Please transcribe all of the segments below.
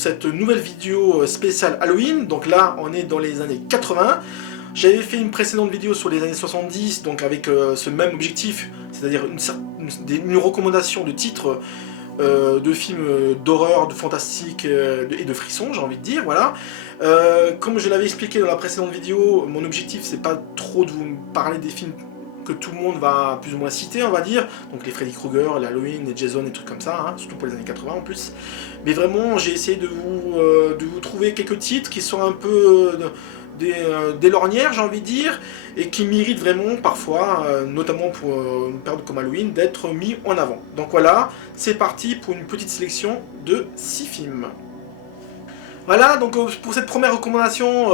cette nouvelle vidéo spéciale Halloween. Donc là, on est dans les années 80. J'avais fait une précédente vidéo sur les années 70, donc avec ce même objectif, c'est-à-dire une recommandation de titres de films d'horreur, de fantastique et de frissons, j'ai envie de dire, voilà. Comme je l'avais expliqué dans la précédente vidéo, mon objectif c'est pas trop de vous parler des films que tout le monde va plus ou moins citer, on va dire, donc les Freddy Krueger, les Halloween, les Jason, des trucs comme ça, hein, surtout pour les années 80 en plus. Mais vraiment, j'ai essayé de vous trouver quelques titres qui sont un peu des lorgnières, j'ai envie de dire, et qui méritent vraiment parfois, notamment pour une période comme Halloween, d'être mis en avant. Donc voilà, c'est parti pour une petite sélection de 6 films. Voilà, donc pour cette première recommandation,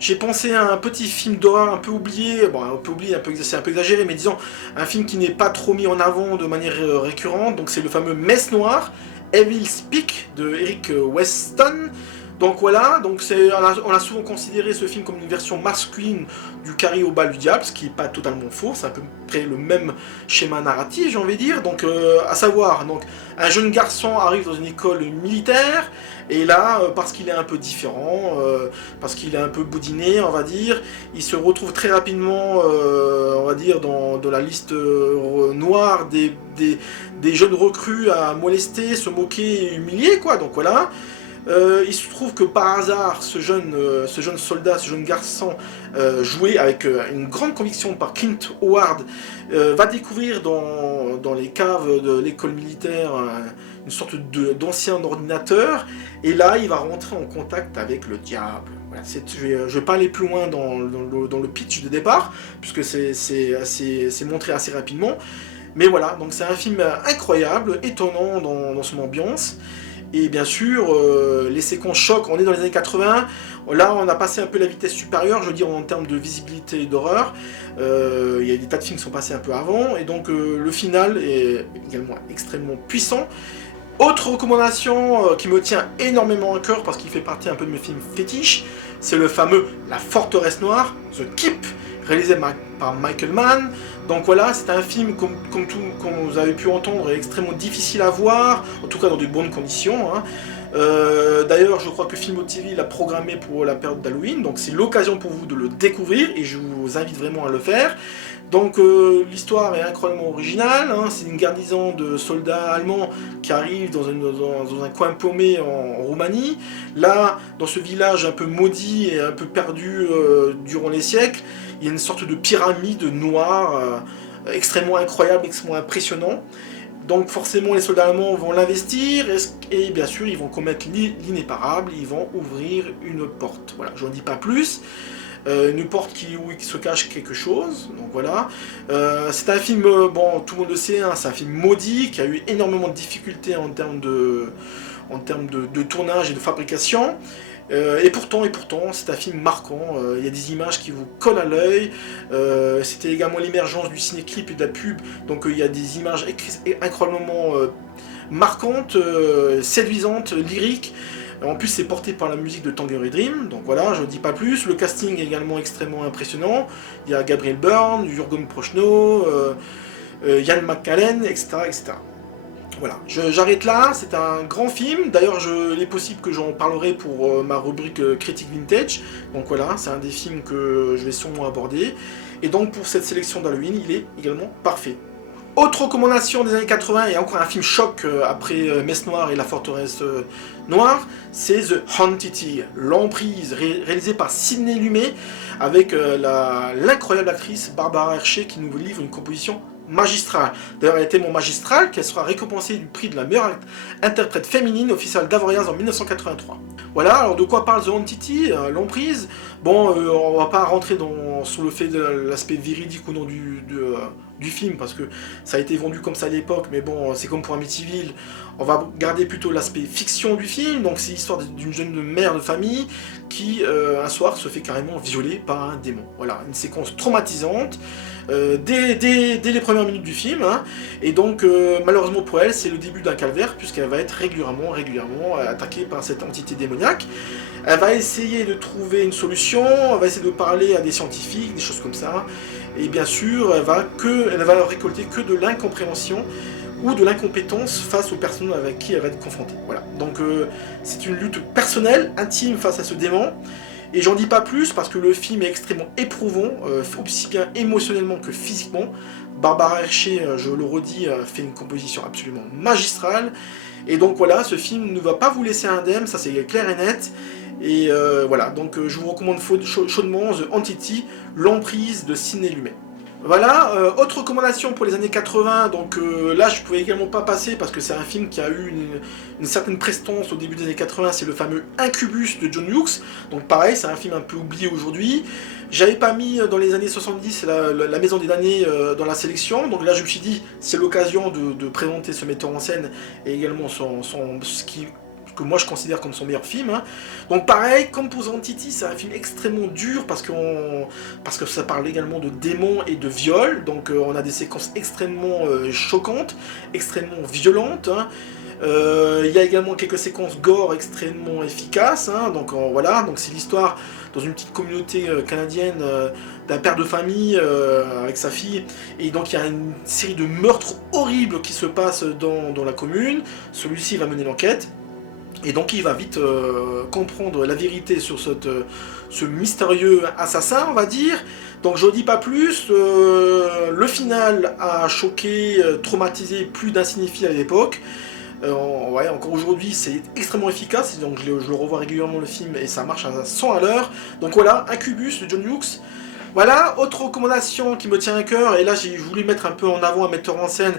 j'ai pensé à un petit film d'horreur un peu oublié, bon un peu oublié, c'est un peu exagéré, mais disons un film qui n'est pas trop mis en avant de manière récurrente, donc c'est le fameux Messe Noire, Evil Speak de Eric Weston. Donc voilà, donc on a souvent considéré ce film comme une version masculine du Carré au bal du diable, ce qui n'est pas totalement faux, c'est à peu près le même schéma narratif, j'ai envie de dire. Donc à savoir, donc, un jeune garçon arrive dans une école militaire, et là, parce qu'il est un peu différent, parce qu'il est un peu boudiné, on va dire, il se retrouve très rapidement, on va dire, dans la liste noire des jeunes recrues à molester, se moquer et humilier, quoi, donc voilà. Il se trouve que par hasard, ce jeune soldat, ce jeune garçon, joué avec une grande conviction par Clint Howard, va découvrir dans les caves de l'école militaire une sorte d'ancien ordinateur, et là il va rentrer en contact avec le diable. Voilà, je vais pas aller plus loin dans le pitch de départ, puisque c'est montré assez rapidement, mais voilà, donc c'est un film incroyable, étonnant dans son ambiance. Et bien sûr, les séquences choc, on est dans les années 80, là on a passé un peu la vitesse supérieure, je veux dire en termes de visibilité et d'horreur. Il y a des tas de films qui sont passés un peu avant, et donc le final est également extrêmement puissant. Autre recommandation qui me tient énormément à cœur, parce qu'il fait partie un peu de mes films fétiches, c'est le fameux La Forteresse Noire, The Keep, réalisé par Michael Mann. Donc voilà, c'est un film, comme vous avez pu entendre, extrêmement difficile à voir, en tout cas dans de bonnes conditions, hein. D'ailleurs, je crois que Filmo TV l'a programmé pour la période d'Halloween, donc c'est l'occasion pour vous de le découvrir, et je vous invite vraiment à le faire. Donc l'histoire est incroyablement originale, hein. C'est une garnison de soldats allemands qui arrivent dans un coin paumé en Roumanie. Là, dans ce village un peu maudit et un peu perdu durant les siècles, il y a une sorte de pyramide noire extrêmement incroyable, extrêmement impressionnant. Donc forcément les soldats allemands vont l'investir et bien sûr ils vont commettre l'inéparable, ils vont ouvrir une porte. Voilà, je n'en dis pas plus. Une porte où il se cache quelque chose, donc voilà. C'est un film, bon tout le monde le sait, hein, c'est un film maudit qui a eu énormément de difficultés en termes de tournage et de fabrication. Et pourtant, c'est un film marquant, il y a des images qui vous collent à l'œil, c'était également l'émergence du ciné-clip et de la pub, donc il y a des images incroyablement marquantes, séduisantes, lyriques. En plus, c'est porté par la musique de Tangerine Dream, donc voilà, je ne dis pas plus. Le casting est également extrêmement impressionnant. Il y a Gabriel Byrne, Jürgen Prochnow, Ian McKellen, etc. etc. Voilà, j'arrête là, c'est un grand film. D'ailleurs, il est possible que j'en parlerai pour ma rubrique Critique Vintage. Donc voilà, c'est un des films que je vais sûrement aborder. Et donc, pour cette sélection d'Halloween, il est également parfait. Autre recommandation des années 80, et encore un film choc après Messe Noire et La Forteresse Noire, c'est The Entity, l'emprise, réalisé par Sidney Lumet, avec l'incroyable actrice Barbara Hershey qui nous livre une composition magistrale. D'ailleurs, elle est tellement magistrale qu'elle sera récompensée du prix de la meilleure interprète féminine au Festival d'Avoriaz en 1983. Voilà, alors de quoi parle The Entity, l'emprise? Bon, on va pas rentrer sur le fait de l'aspect véridique ou non du film, parce que ça a été vendu comme ça à l'époque, mais bon, c'est comme pour Amityville, on va garder plutôt l'aspect fiction du film. Donc c'est l'histoire d'une jeune mère de famille qui, un soir, se fait carrément violer par un démon. Voilà, une séquence traumatisante, dès les premières minutes du film, hein. Et donc, malheureusement pour elle, c'est le début d'un calvaire, puisqu'elle va être régulièrement attaquée par cette entité démoniaque. Elle va essayer de trouver une solution, elle va essayer de parler à des scientifiques, des choses comme ça, et bien sûr, elle va récolter que de l'incompréhension ou de l'incompétence face aux personnes avec qui elle va être confrontée. Voilà. Donc c'est une lutte personnelle, intime face à ce démon. Et j'en dis pas plus parce que le film est extrêmement éprouvant, aussi bien émotionnellement que physiquement. Barbara Hershey, je le redis, fait une composition absolument magistrale. Et donc voilà, ce film ne va pas vous laisser indemne, ça c'est clair et net. Et voilà, donc je vous recommande chaudement The Entity, l'emprise de Sidney Lumet. Voilà, autre recommandation pour les années 80, donc là je pouvais également pas passer parce que c'est un film qui a eu une certaine prestance au début des années 80, c'est le fameux Incubus de John Hughes, donc pareil, c'est un film un peu oublié aujourd'hui. J'avais pas mis dans les années 70 la Maison des damnés dans la sélection, donc là je me suis dit c'est l'occasion de présenter ce metteur en scène et également ce que moi je considère comme son meilleur film. Hein. Donc pareil, comme pour The Entity, c'est un film extrêmement dur parce que ça parle également de démons et de viol, donc on a des séquences extrêmement choquantes, extrêmement violentes. Hein. Il y a également quelques séquences gore extrêmement efficaces, hein, donc voilà, donc c'est l'histoire dans une petite communauté canadienne d'un père de famille avec sa fille, et donc il y a une série de meurtres horribles qui se passent dans la commune. Celui-ci va mener l'enquête, et donc il va vite comprendre la vérité sur ce mystérieux assassin, on va dire. Donc je ne dis pas plus, le final a choqué, traumatisé plus d'un cinéphile à l'époque. Ouais, encore aujourd'hui c'est extrêmement efficace, donc je le revois régulièrement le film et ça marche à 100 à l'heure. Donc voilà, Incubus de John Hughes. Voilà, autre recommandation qui me tient à cœur, et là j'ai voulu mettre un peu en avant un metteur en scène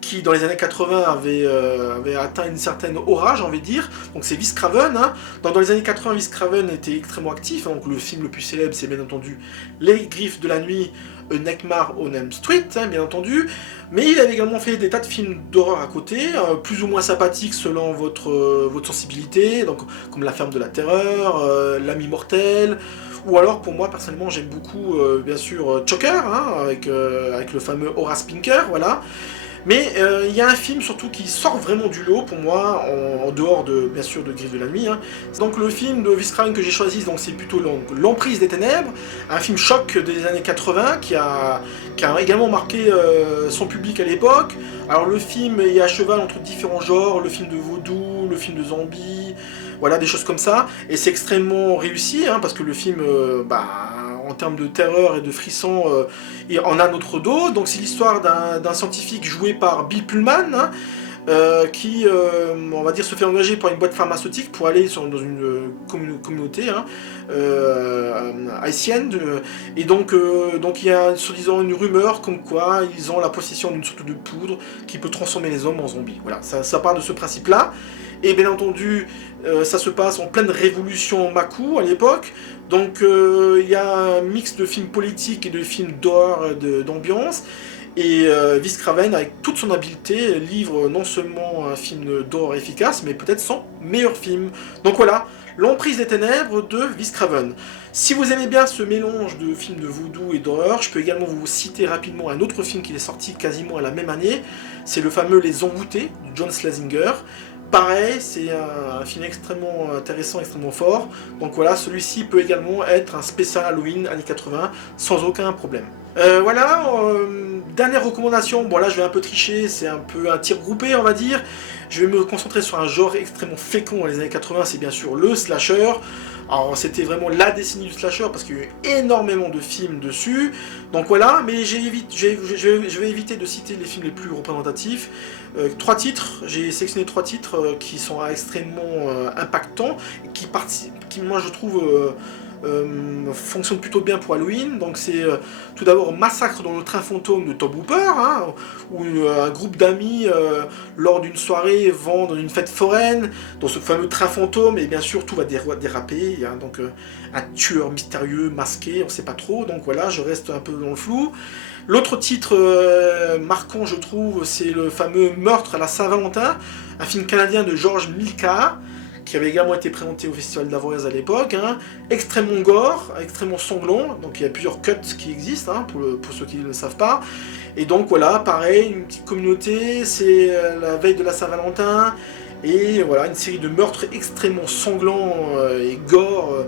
qui dans les années 80 avait atteint une certaine aura, j'ai envie de dire, donc c'est Wes Craven. Hein. Dans les années 80, Wes Craven était extrêmement actif, hein. Donc le film le plus célèbre c'est bien entendu Les Griffes de la Nuit, A Nightmare on Elm Street, hein, bien entendu, mais il avait également fait des tas de films d'horreur à côté, plus ou moins sympathiques selon votre sensibilité, donc comme La Ferme de la Terreur, L'Ami Mortel, ou alors pour moi personnellement j'aime beaucoup bien sûr Choker, hein, avec le fameux Horace Pinker, voilà. Mais il y a un film surtout qui sort vraiment du lot pour moi, en dehors de bien sûr de Griffes de la Nuit. Hein. Donc le film de Wes Craven que j'ai choisi, donc c'est plutôt L'Emprise des Ténèbres, un film choc des années 80 qui a également marqué son public à l'époque. Alors le film est à cheval entre différents genres, le film de vaudou, le film de zombie, voilà des choses comme ça, et c'est extrêmement réussi hein, parce que le film, en termes de terreur et de frisson, il en a notre dos. Donc c'est l'histoire d'un scientifique joué par Bill Pullman, hein, qui, on va dire, se fait engager par une boîte pharmaceutique pour aller dans une communauté hein, haïtienne. Et donc il y a, soi-disant, une rumeur comme quoi ils ont la possession d'une sorte de poudre qui peut transformer les hommes en zombies. Voilà, ça part de ce principe-là. Et bien entendu, ça se passe en pleine révolution Makou à l'époque. Donc il y a un mix de films politiques et de films d'horreur, d'ambiance. Et Wes Craven, avec toute son habileté, livre non seulement un film d'horreur efficace, mais peut-être son meilleur film. Donc voilà, L'Emprise des Ténèbres de Wes Craven. Si vous aimez bien ce mélange de films de voodoo et d'horreur, je peux également vous citer rapidement un autre film qui est sorti quasiment à la même année. C'est le fameux Les Envoûtés de John Schlesinger. Pareil, c'est un film extrêmement intéressant, extrêmement fort. Donc voilà, celui-ci peut également être un spécial Halloween années 80 sans aucun problème. Voilà, dernière recommandation, bon là je vais un peu tricher, c'est un peu un tir groupé on va dire. Je vais me concentrer sur un genre extrêmement fécond dans les années 80, c'est bien sûr le slasher. Alors c'était vraiment la décennie du slasher parce qu'il y a eu énormément de films dessus. Donc voilà, mais je vais éviter de citer les films les plus représentatifs. J'ai sélectionné 3 titres qui sont extrêmement impactants et qui moi je trouve fonctionnent plutôt bien pour Halloween. Donc c'est tout d'abord Massacre dans le train fantôme de Tobe Hooper, hein, où un groupe d'amis lors d'une soirée vont dans une fête foraine, dans ce fameux train fantôme, et bien sûr tout va déraper, hein, donc un tueur mystérieux, masqué, on sait pas trop, donc voilà, je reste un peu dans le flou. L'autre titre marquant, je trouve, c'est le fameux Meurtre à la Saint-Valentin, un film canadien de George Milka, qui avait également été présenté au Festival d'Avoriaz à l'époque, hein, extrêmement gore, extrêmement sanglant, donc il y a plusieurs cuts qui existent, hein, pour ceux qui ne le savent pas. Et donc voilà, pareil, une petite communauté, c'est la veille de la Saint-Valentin, et voilà, une série de meurtres extrêmement sanglants et gore,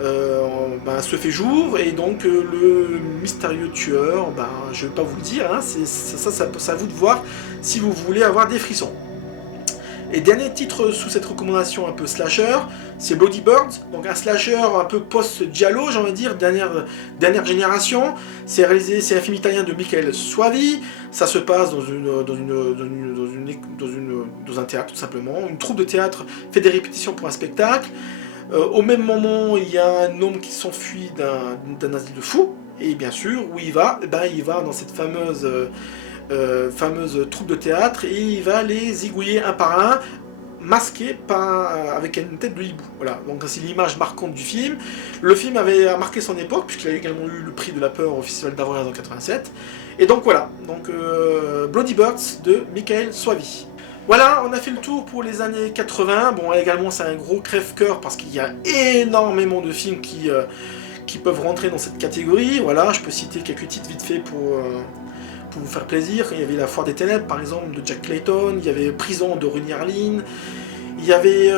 se fait jour, et donc le mystérieux tueur, je ne vais pas vous le dire, hein, c'est à vous de voir si vous voulez avoir des frissons. Et dernier titre sous cette recommandation un peu slasher, c'est Bloody Birds, donc un slasher un peu post-giallo, j'ai envie de dire, dernière génération. C'est un film italien de Michael Soavi. Ça se passe dans un théâtre tout simplement. Une troupe de théâtre fait des répétitions pour un spectacle. Au même moment, il y a un homme qui s'enfuit d'un asile de fous. Et bien sûr, où il va? Il va dans cette fameuse troupe de théâtre, et il va les zigouiller un par un, masqué avec une tête de hibou. Voilà, donc c'est l'image marquante du film. Le film avait marqué son époque, puisqu'il a également eu le prix de la peur au Festival d'Avoriaz en 87. Et donc voilà, Bloody Birds de Michael Soavi. Voilà, on a fait le tour pour les années 80. Bon, également, c'est un gros crève-cœur parce qu'il y a énormément de films qui peuvent rentrer dans cette catégorie. Voilà, je peux citer quelques titres vite fait pour vous faire plaisir. Il y avait La Foire des Ténèbres, par exemple, de Jack Clayton. Il y avait Prison de Rooney Harlin. Il y avait,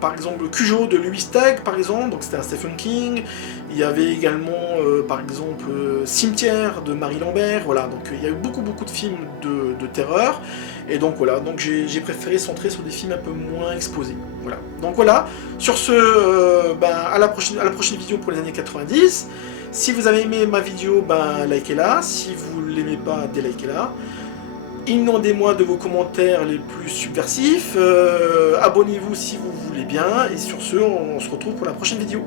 par exemple, Cujo de Louis Tegg, par exemple, donc c'était un Stephen King. Il y avait également, par exemple, Cimetière de Marie Lambert. Voilà, donc il y a eu beaucoup de films de terreur. Et donc voilà, donc j'ai préféré centrer sur des films un peu moins exposés. Voilà, donc voilà. Sur ce, à la prochaine vidéo pour les années 90. Si vous avez aimé ma vidéo, likez-la. Si vous ne l'aimez pas, délikez-la. Inondez-moi de vos commentaires les plus subversifs. Abonnez-vous si vous voulez bien. Et sur ce, on se retrouve pour la prochaine vidéo.